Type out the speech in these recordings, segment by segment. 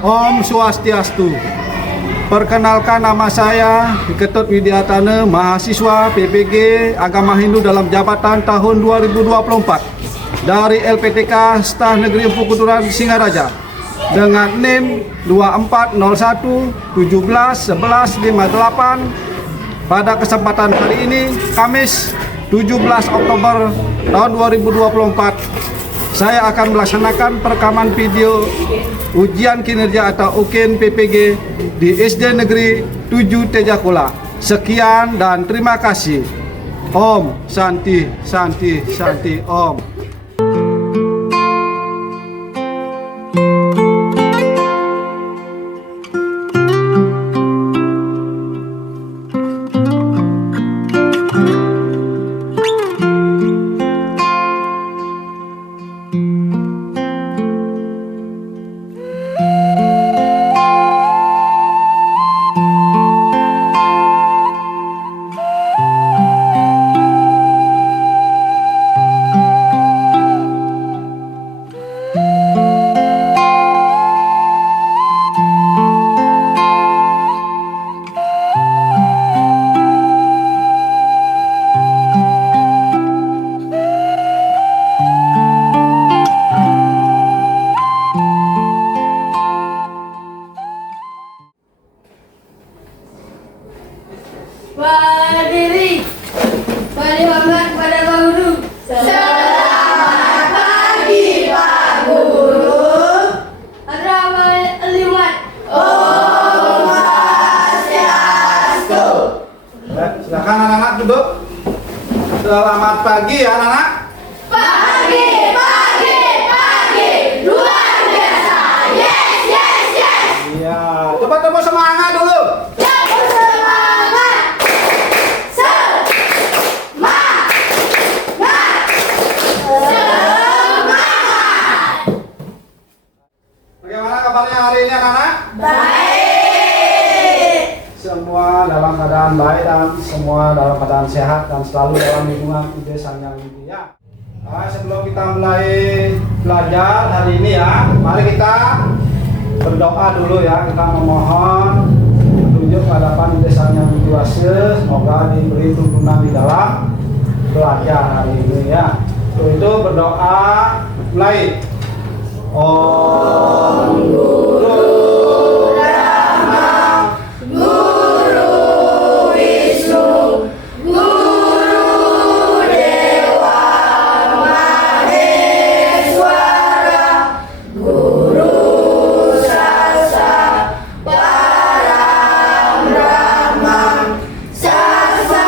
Om Swastiastu. Perkenalkan, nama saya Ketut Widiatana, mahasiswa PPG Agama Hindu dalam jabatan tahun 2024 dari LPTK Staf Negeri Empu Kuturan Singaraja dengan NIM 2401171158. Pada kesempatan hari ini, Kamis 17 Oktober tahun 2024, saya akan melaksanakan perekaman video ujian kinerja atau UKIN PPG di SD Negeri 7 Tejakula. Sekian dan terima kasih. Om Santi Santi Santi Om. Berdiri. Mari hormat kepada Pak Guru. Selamat pagi Pak Guru. Selamat. Om Swastiastu. Silakan anak-anak duduk. Selamat pagi ya anak-anak. Pagi. Luar biasa. Yes. Iya, coba tepuk semangat dulu. Bagaimana kabarnya hari ini anak-anak? Baik. Semua dalam keadaan baik dan semua dalam keadaan sehat dan selalu dalam lingkungan ide Sang Yang Widi ya. Sebelum kita mulai belajar hari ini ya, mari kita berdoa dulu ya. Kita memohon petunjuk hadapan ide Sang Yang Widi Wase, semoga diberi tuntunan di dalam belajar hari ini ya. Untuk itu berdoa, mulai. Om Guru Brahma, Guru Wisnu, Guru Dewa Maheswara, Guru Sasa Param Brahma, Sasa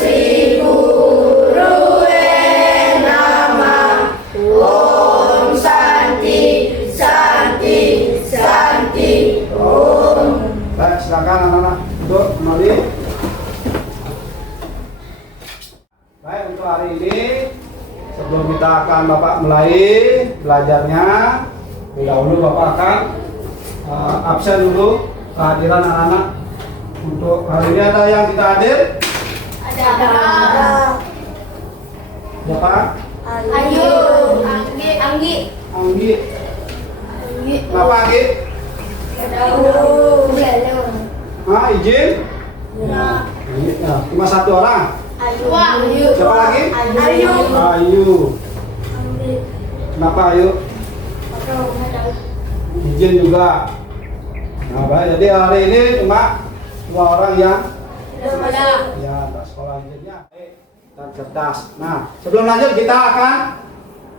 Si Guru Nama, Om Santi, Om. Baik, silakan anak-anak duduk kembali. Baik, untuk hari ini sebelum kita akan Bapak mulai belajarnya, lebih dahulu Bapak akan absen dulu kehadiran anak-anak. Untuk hari ini ada yang kita hadir? Ada. Siapa? Ayu, Anggi. Anggi. Kenapa Anggi? Izin? Ya. Ya, cuma satu orang. Ayu. Siapa lagi? Ayu. Kenapa Ayu? Izin juga. Nah, baik. Jadi hari ini cuma dua orang yang ya tak sekolah izinnya dan cerdas. Nah, sebelum lanjut kita akan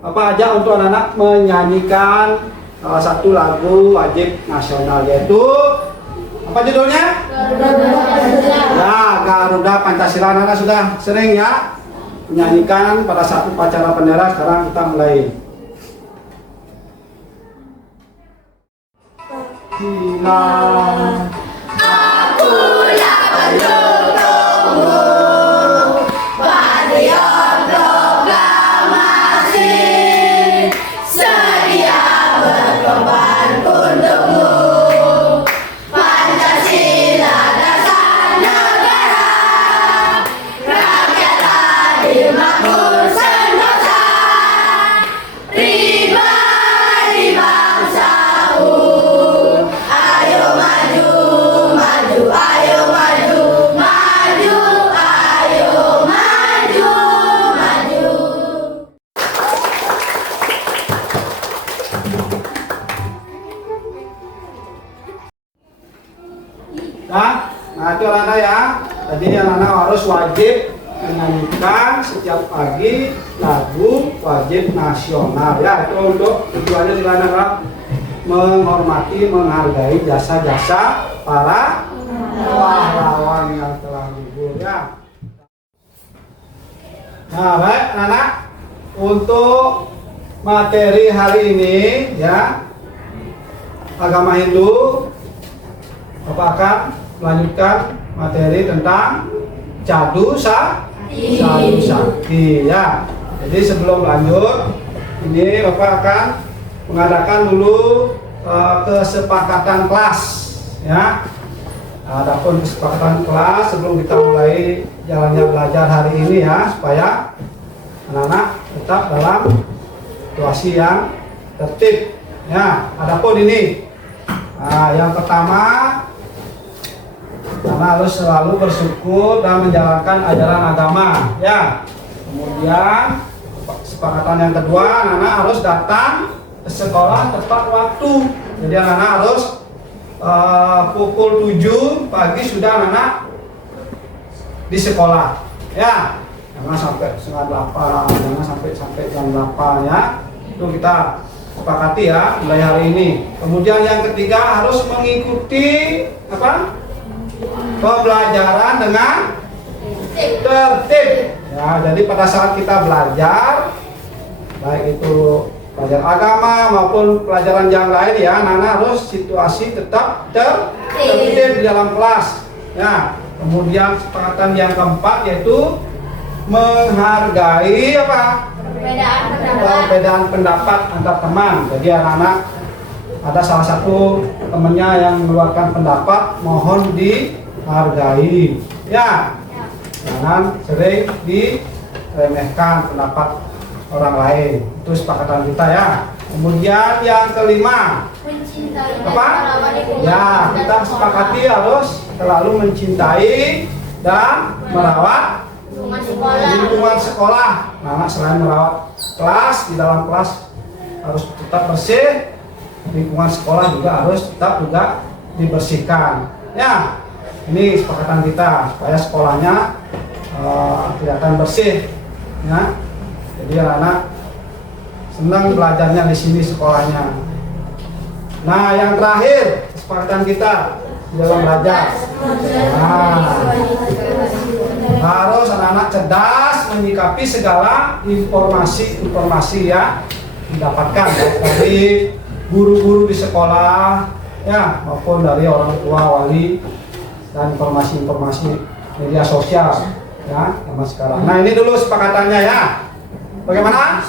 ajak untuk anak-anak menyanyikan salah satu lagu wajib nasional, yaitu apa judulnya? Ya, Garuda Pancasila. Anak-anak sudah sering ya menyanyikan pada saat upacara bendera. Sekarang kita mulai. Gila. Akulah pendukungmu, Patriot proklamasi, sedia berkorban untukmu. Pancasila dasar negara, rakyat adil makmur sentosa, pribadi bangsa harus wajib menyanyikan setiap pagi lagu wajib nasional ya. Itu untuk tujuannya adalah menghormati, menghargai jasa-jasa para pahlawan yang telah gugur ya. Nah, baik anak, untuk materi hari ini ya, agama Hindu, Bapak akan melanjutkan materi tentang Jadu Sakti ya. Jadi sebelum lanjut, ini Bapak akan mengadakan dulu kesepakatan kelas ya. Adapun kesepakatan kelas sebelum kita mulai jalannya belajar hari ini ya, supaya anak-anak tetap dalam situasi yang tertib ya. Adapun ini, yang pertama, karena harus selalu bersyukur dan menjalankan ajaran agama ya. Kemudian kesepakatan yang kedua, anak-anak harus datang ke sekolah tepat waktu. Jadi anak-anak harus pukul 7 pagi sudah anak-anak di sekolah ya. Jangan sampai setengah 8, jangan sampai jam 8 ya. Itu kita sepakati ya mulai hari ini. Kemudian yang ketiga, harus mengikuti apa? Pembelajaran dengan tertib ya. Jadi pada saat kita belajar, baik itu pelajaran agama maupun pelajaran yang lain ya, anak-anak harus situasi tetap tertib di dalam kelas ya. Kemudian kesepakatan yang keempat yaitu menghargai apa? Perbedaan pendapat antar teman. Jadi anak-anak, ada salah satu temannya yang mengeluarkan pendapat, mohon dihargai ya. Jangan sering diremehkan pendapat orang lain. Itu kesepakatan kita ya. Kemudian yang kelima, apa? Ya, kita sepakati harus selalu mencintai dan merawat lingkungan sekolah. Nah, selain merawat kelas, di dalam kelas harus tetap bersih, lingkungan sekolah juga harus tetap juga dibersihkan ya. Ini kesepakatan kita supaya sekolahnya kelihatan bersih ya. Jadi anak-anak senang belajarnya di sini sekolahnya. Nah, yang terakhir kesepakatan kita di dalam belajar, harus anak-anak cerdas menyikapi segala informasi ya didapatkan dari guru-guru di sekolah ya, maupun dari orang tua, wali, dan informasi-informasi media sosial ya zaman sekarang. Nah, ini dulu sepakatannya ya. Bagaimana?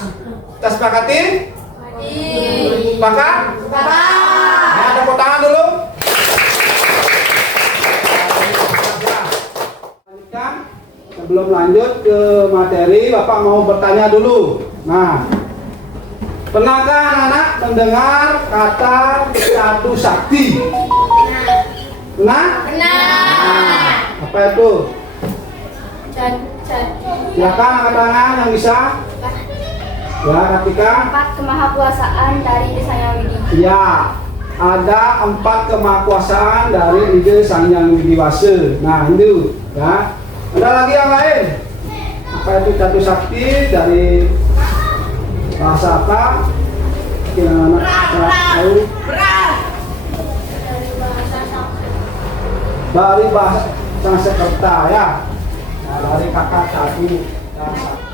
Kita sepakati? Sepakat? Nah, tepuk tangan dulu. Sebelum lanjut ke materi, Bapak mau bertanya dulu. Nah, pernahkah anak-anak mendengar kata Jadu Sakti? Pernah? Nah, apa itu? Silakan angkat tangan yang bisa. Ya, ketika 4 kemahakuasaan dari Ide Sang Hyang Widi. ya, ada 4 kemahakuasaan dari Ide Sang Hyang Widiwasa. Nah, itu ya. Ada lagi yang lain? Apa itu Jadu Sakti, dari bahasa apa? Mungkin anak-anak tahu. Dari bahasa Sanskerta ya. Nah, dari kata Jadu dan Sakti.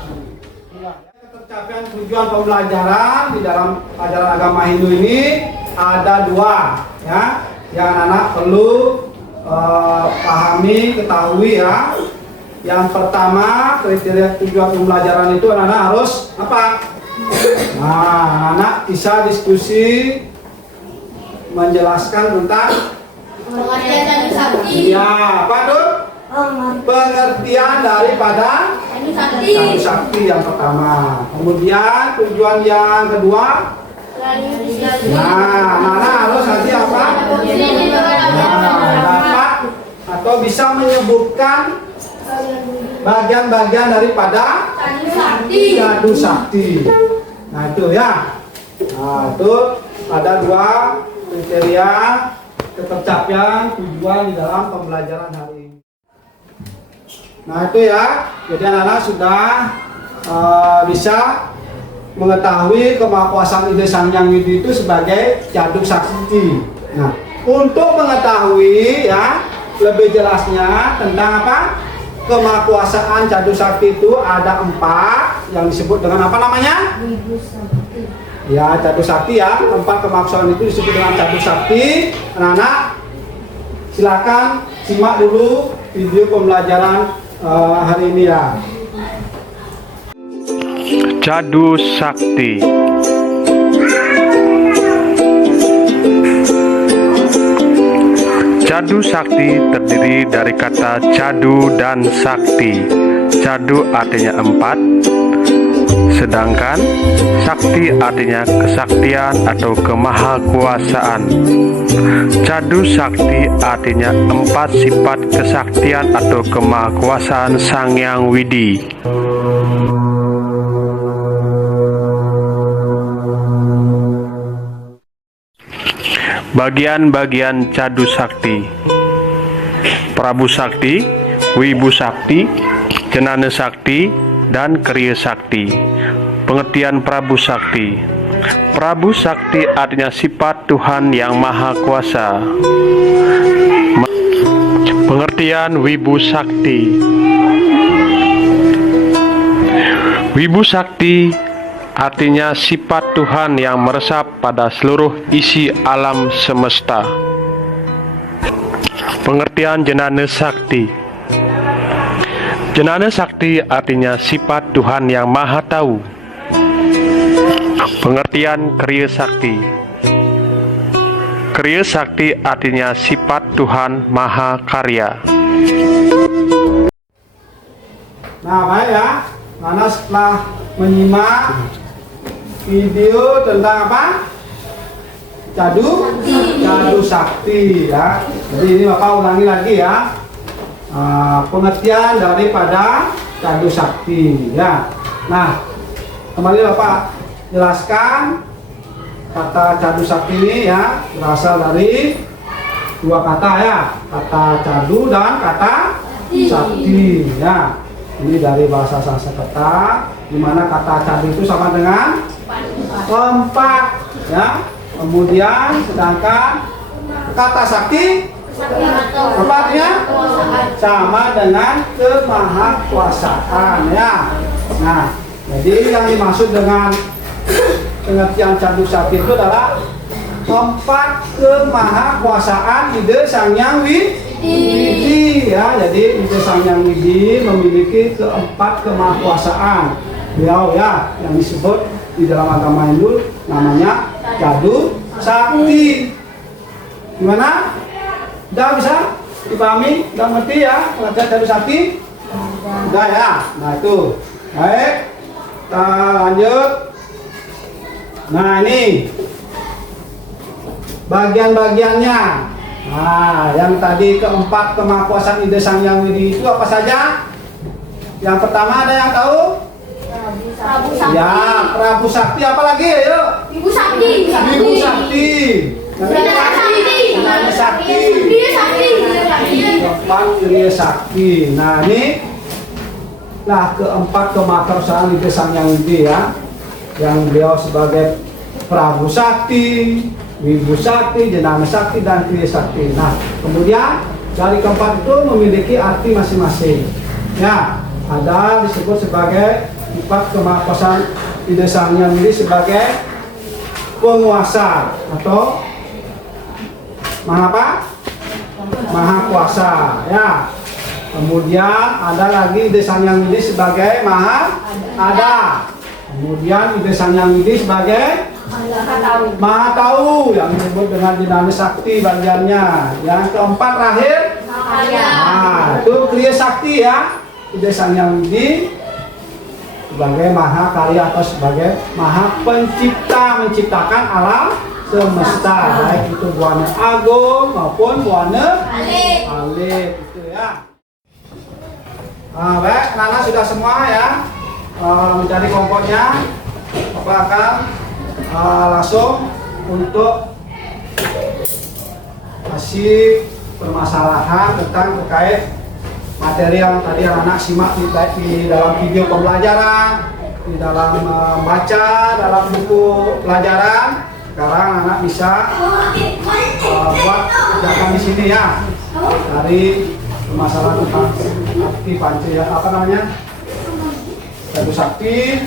Ketercapaian tujuan pembelajaran di dalam ajaran agama Hindu ini ada 2 ya, yang anak-anak perlu pahami, ketahui ya. Yang pertama, kriteria tujuan pembelajaran itu anak-anak harus apa? Nah, anak-anak bisa diskusi menjelaskan tentang Pengertian Jadu Sakti. ya, apa tuh? Pengertian daripada Jadu Sakti yang pertama. Kemudian tujuan yang kedua, nah, anak-anak harus nanti apa? Nah, dapat atau bisa menyebutkan bagian-bagian daripada Jadu Sakti. Nah, itu ya. Nah, itu ada 2 kriteria ketercapaian tujuan di dalam pembelajaran hari ini. Nah itu ya, jadi anak-anak sudah bisa mengetahui kemahakuasaan ide Sang Hyang Widi itu sebagai Jadu Sakti. Nah, untuk mengetahui ya lebih jelasnya tentang apa kemahakuasaan Jadu Sakti itu ada 4 yang disebut dengan apa namanya? Ya, Jadu Sakti ya, 4 kemahakuasaan itu disebut dengan Jadu Sakti. Anak-anak silakan simak dulu video pembelajaran hari ini ya. Jadu Sakti. Jadu Sakti terdiri dari kata jadu dan sakti. Jadu artinya 4, sedangkan sakti artinya kesaktian atau kemahakuasaan. Jadu Sakti artinya 4 sifat kesaktian atau kemahakuasaan Sang Hyang Widi. Bagian-bagian Jadu Sakti: Prabu Sakti, Wibu Sakti, Jenana Sakti, dan Kriya Sakti. Pengertian Prabu Sakti: Prabu Sakti artinya sifat Tuhan yang Maha Kuasa. Pengertian Wibu Sakti: Wibu Sakti artinya sifat Tuhan yang meresap pada seluruh isi alam semesta. Pengertian Jenana Sakti: Jenana Sakti artinya sifat Tuhan yang Maha Tahu. Pengertian Kriya Sakti: Kriya Sakti artinya sifat Tuhan Maha Karya. Nah baik ya, Nana setelah menyimak video tentang apa? Jadu Sakti ya. Jadi ini Bapak ulangi lagi ya. Pengertian daripada Jadu Sakti ya. Nah, kembali Bapak jelaskan kata Jadu Sakti ini ya berasal dari 2 kata ya, kata jadu dan kata sakti ya. Ini dari bahasa Sanskerta, di mana kata jadu itu sama dengan 4 ya. Kemudian sedangkan kata sakti apa artinya? Sama dengan kemahakuasaan ya. Nah, jadi yang dimaksud dengan pengertian Jadu Sakti itu adalah 4 kemahakuasaan ide Sang Hyang Widi ya. Jadi ide Sang Hyang Widi memiliki 4 kemahakuasaan beliau ya, yang disebut di dalam agama Hindu namanya Jadu Sakti. Gimana? Udah bisa dipahami? Udah ngerti ya pengertian Jadu Sakti? Udah ya. Nah itu baik, kita lanjut. Nah ini bagian-bagiannya. Nah, yang tadi keempat kemahakuasaan ide Sang Hyang Widi itu apa saja? Yang pertama ada yang tahu? Prabu Sakti. Ya, Prabu Sakti. Apa lagi? Ayo. Ibu Sakti. Ibu Sakti. Jenana Sakti. Kriya Sakti. Keempat Kriya Sakti. Nah ini nah keempat kemahakuasaan ide Sang Hyang Widi ya, yang beliau sebagai Prabu Sakti, Wibu Sakti, Jenana Sakti, dan Kriya Sakti. Nah, kemudian dari keempat itu memiliki arti masing-masing. Ya, ada disebut sebagai sifat kemahakuasaan ide Sang Hyang Widi sebagai penguasa atau Maha Kuasa. Ya. Kemudian ada lagi ide Sang Hyang Widi sebagai Maha Ada. Kemudian ide Sang Hyang Widi sebagai Maha Tahu yang disebut dengan Jenana Sakti bagiannya. Yang keempat terakhir nah, itu Kriya Sakti ya. Ide Sang Hyang Widi sebagai Maha Karya atau sebagai Maha Pencipta, menciptakan alam semesta, baik itu buana agung maupun buana alit itu ya. Baik, anak-anak sudah semua ya mencari kelompoknya. Bapak akan langsung untuk kasih permasalahan tentang terkait materi yang tadi anak-anak simak di dalam video pembelajaran, di dalam membaca, dalam buku pelajaran. Sekarang anak bisa buat kerjakan di sini ya, dari masalah tentang sakti panci ya, apa namanya, satu sakti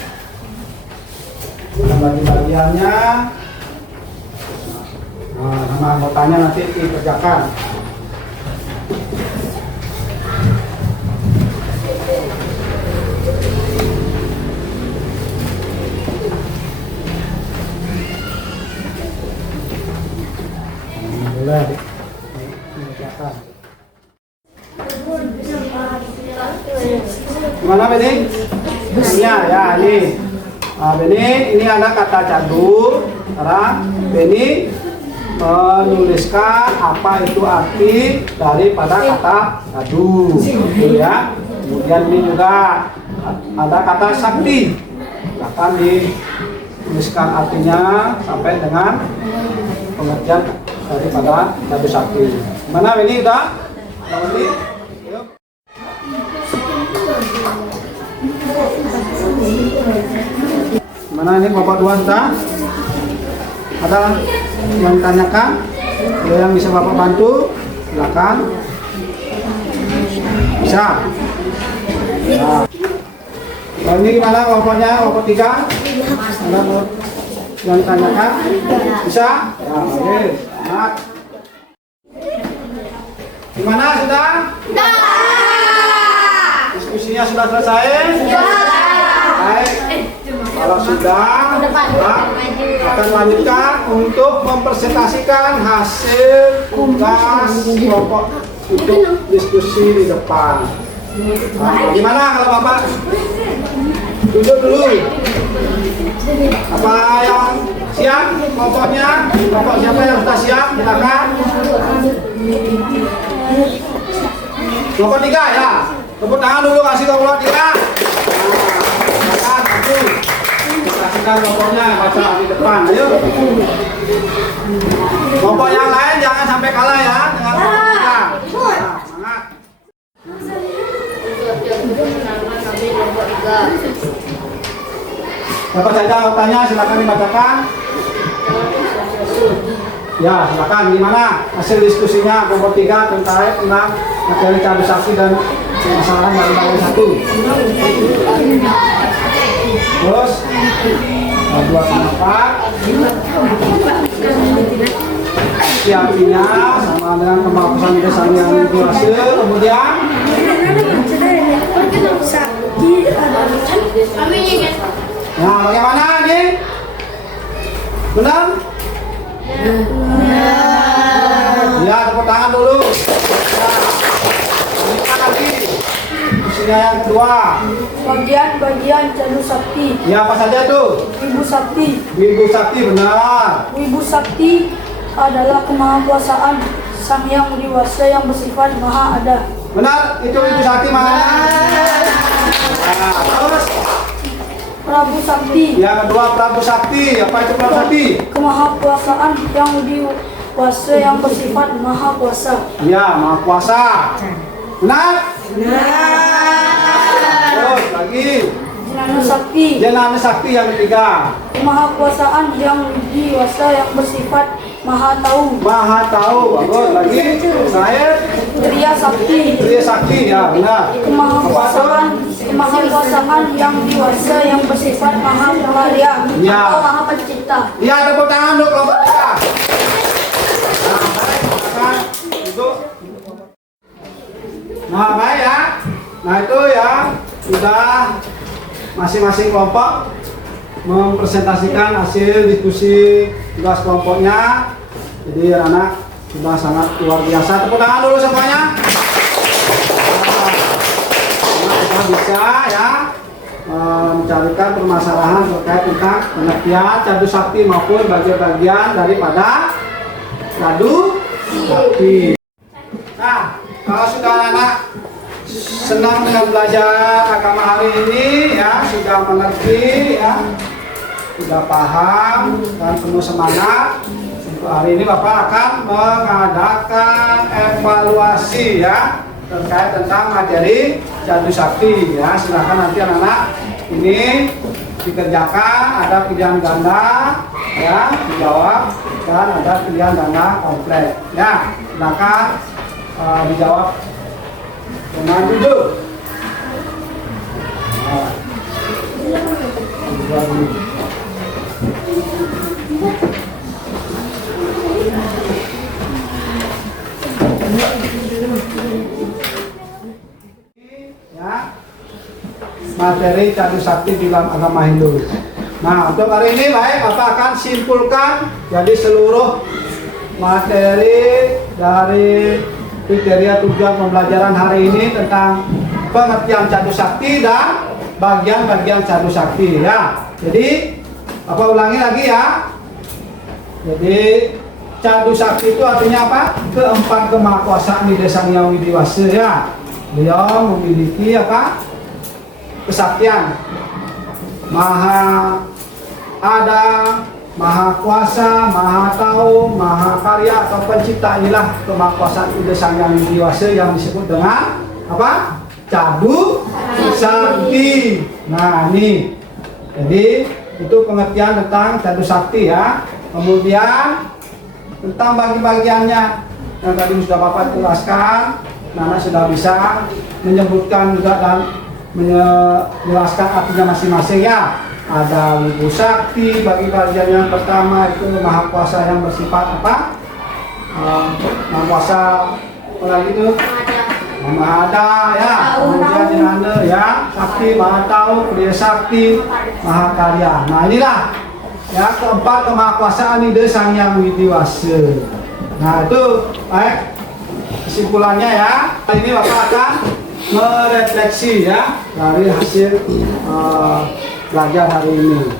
dan bagi-bagiannya. Nah, sama anggotanya nanti dikerjakan. Boleh dikerjakan. Gimana Beni? Ini ya ini. Nah, Beni, ini ada kata cadur. Sekarang Beni menuliskan apa itu arti daripada kata cadu, ya. Kemudian ini juga ada kata sakti, akan dituliskan artinya sampai dengan pengertian daripada cadu sakti. Mana ini udah? Ini? Mana ini Bapak Dua sudah? Ada yang tanyakan? Ada yang bisa Bapak bantu? Silakan. Bisa. Nah. Nah, ini gimana kelompoknya? Kelompok 3? Ada yang tanyakan? Bisa? Ya, oke. Semangat. Gimana sudah? Diskusinya sudah selesai? Baik. Kalau sudah, akan lanjutkan untuk mempresentasikan hasil tugas kelompok untuk diskusi di depan. Nah, gimana kalau Bapak duduk dulu? Apa yang siap kelompoknya? Kelompok siapa yang sudah siap? Silakan. Kelompok 3 ya. Tepuk tangan dulu, kasih kelompok 3. Silakan, bantu. Kasihkan kelompoknya baca di depan. Ayo. Kelompok yang lain jangan sampai kalah ya dengan kelompok 3. Nah, semangat. Dapat saja tanya, silakan dibacakan. Ya, silakan. Gimana hasil diskusinya kelompok 3 tentang materi cadu sakti dan masalah dari 1. Terus 2,4 siapnya sama dengan pembahasan desain yang hasil. Kemudian nah, bagaimana ini? Benar? Ya, tepuk tangan dulu. Nah, lagi. Isinya yang kedua. Bagian-bagian cadu sakti. Ya, apa saja tuh? Wibu sakti. Wibu sakti, benar. Wibu sakti adalah kemahakuasaan Sang Yang Widiwasa yang bersifat maha ada. Benar, itu Wibu sakti mana? Nah, terus Prabu sakti. yang kedua Prabu sakti. Apa itu Prabu sakti? Kemahakuasaan Yang Widiwasa yang bersifat maha kuasa. Ya, maha kuasa. Benar? Terus lagi Jenana sakti. Jenana sakti yang ketiga. Kemahakuasaan Yang Widiwasa yang bersifat maha tahu. Maha tahu. Bagus. Lagi saya Kriya sakti. Kriya sakti, ya benar. Kemahakuasaan Yang Widiwasa yang bersifat maha pencipta. Ya. Atau maha pencipta. Ya, tepuk tangan dulu kelompok kita. Nah, baik, silakan duduk. Nah, baik ya. Nah, itu ya sudah masing-masing kelompok mempresentasikan hasil diskusi tugas kelompoknya. Jadi anak sudah sangat luar biasa. Tepuk tangan dulu semuanya. Nah, kita bisa ya mencarikan permasalahan terkait tentang pengertian cadu sakti maupun bagian-bagian daripada cadu sakti. Nah, kalau sudah anak senang dengan belajar agama hari ini ya, sudah mengerti ya, sudah paham dan penuh semangat, untuk hari ini Bapak akan mengadakan evaluasi ya. terkait tentang materi Jadu Sakti ya. Silakan nanti anak-anak ini dikerjakan, ada pilihan ganda ya, dijawab, dan ada pilihan ganda komplek ya. Silakan dijawab dengan jujur. Nah, ya, materi Jadu Sakti di dalam agama Hindu. Nah, untuk hari ini baik, Bapak akan simpulkan jadi seluruh materi dari kriteria tujuan pembelajaran hari ini tentang pengertian Jadu Sakti dan bagian-bagian Jadu Sakti ya. Jadi Bapak ulangi lagi ya. Jadi Jadu Sakti itu artinya apa? Keempat kemahakuasaan di Desa Sang Hyang Widi Wase ya. Beliau memiliki apa? Kesaktian, maha ada, maha kuasa, maha tahu, maha karya atau pencipta. Inilah kemahakuasaan Ida Sang Hyang Widi Wase yang disebut dengan apa? Jadu Sakti. Nah ini, jadi itu pengertian tentang Jadu Sakti ya. Kemudian tentang bagi-bagiannya yang tadi sudah Bapak jelaskan, Nana sudah bisa menyebutkan juga dan menjelaskan artinya masing-masing ya. Ada Wibu Sakti, bagi bagian yang pertama itu Maha Kuasa yang bersifat apa? Maha Kuasa orang itu Maha Ada ya. Kemudian Jnana ya, Sakti, Maha Tahu, Kriya Sakti, Maha Karya. Nah inilah ya keempat kemahakuasaan Ida Sang Hyang Widi Wase. Nah itu baik kesimpulannya ya. Hari ini Bapak akan merefleksi ya dari hasil belajar hari ini.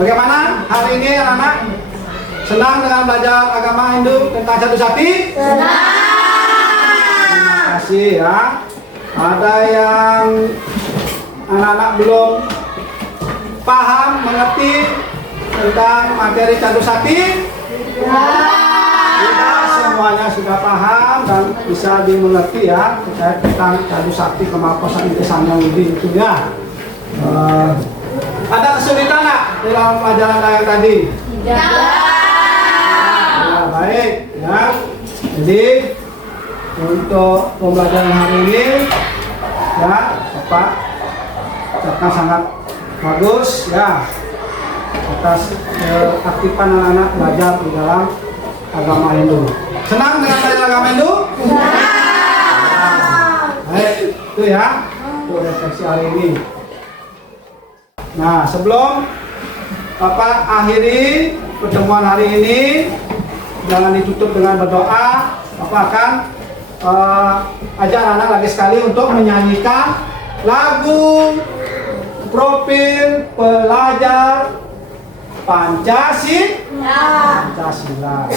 Bagaimana hari ini anak-anak? Senang dengan belajar agama Hindu tentang Jadu Sakti? Senang. Terima kasih ya. Ada yang anak-anak belum paham, mengerti tentang materi Jadu Sakti? Kita semuanya sudah paham dan bisa dimengerti ya terkait tentang Jadu Sakti kemahakuasaan Ida Sang Hyang Widi itu ya. Ada kesulitan nggak dalam pelajaran yang tadi? Tidak. Ya, baik ya. Jadi untuk pembelajaran hari ini ya Bapak karena sangat bagus ya atas keaktifan anak-anak belajar di dalam agama Hindu. Senang dengan belajar agama Hindu? Senang. Baik, itu ya untuk refleksi hari ini. Nah, sebelum Bapak akhiri pertemuan hari ini, jangan ditutup dengan berdoa. Bapak akan ajak anak lagi sekali untuk menyanyikan lagu profil pelajar Pancasila.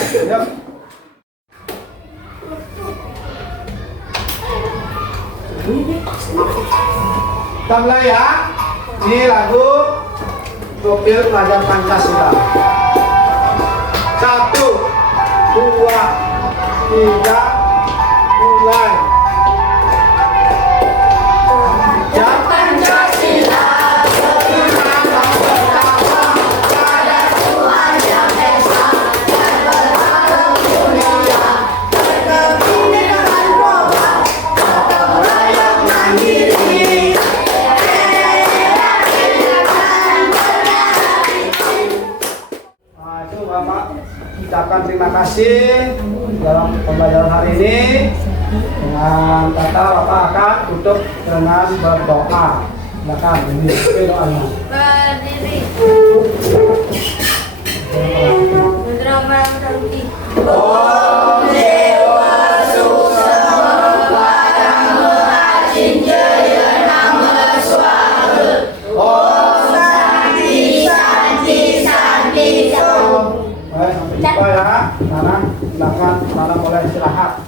Yuk. Kita mulai ya. Ini lagu profil pelajar Pancasila. 1, 2, 3, mulai. Pancasila bernama pertama pada Tuhan Yang Esa dan berharap mulia berkebinekaan global atau rakyat mandiri. Nah, itu Bapak ucapkan terima kasih dalam pembelajaran hari ini. Dengan kata Bapak akan tutup dengan berdoa. Silakan ini doanya. Berdiri. Om Dewa Susama Padang Ajinjaya Nama Swaha. Om Santi Santi Santi Om. Baik, sampai jumpa ya. Nana, silakan. Nana boleh istirahat.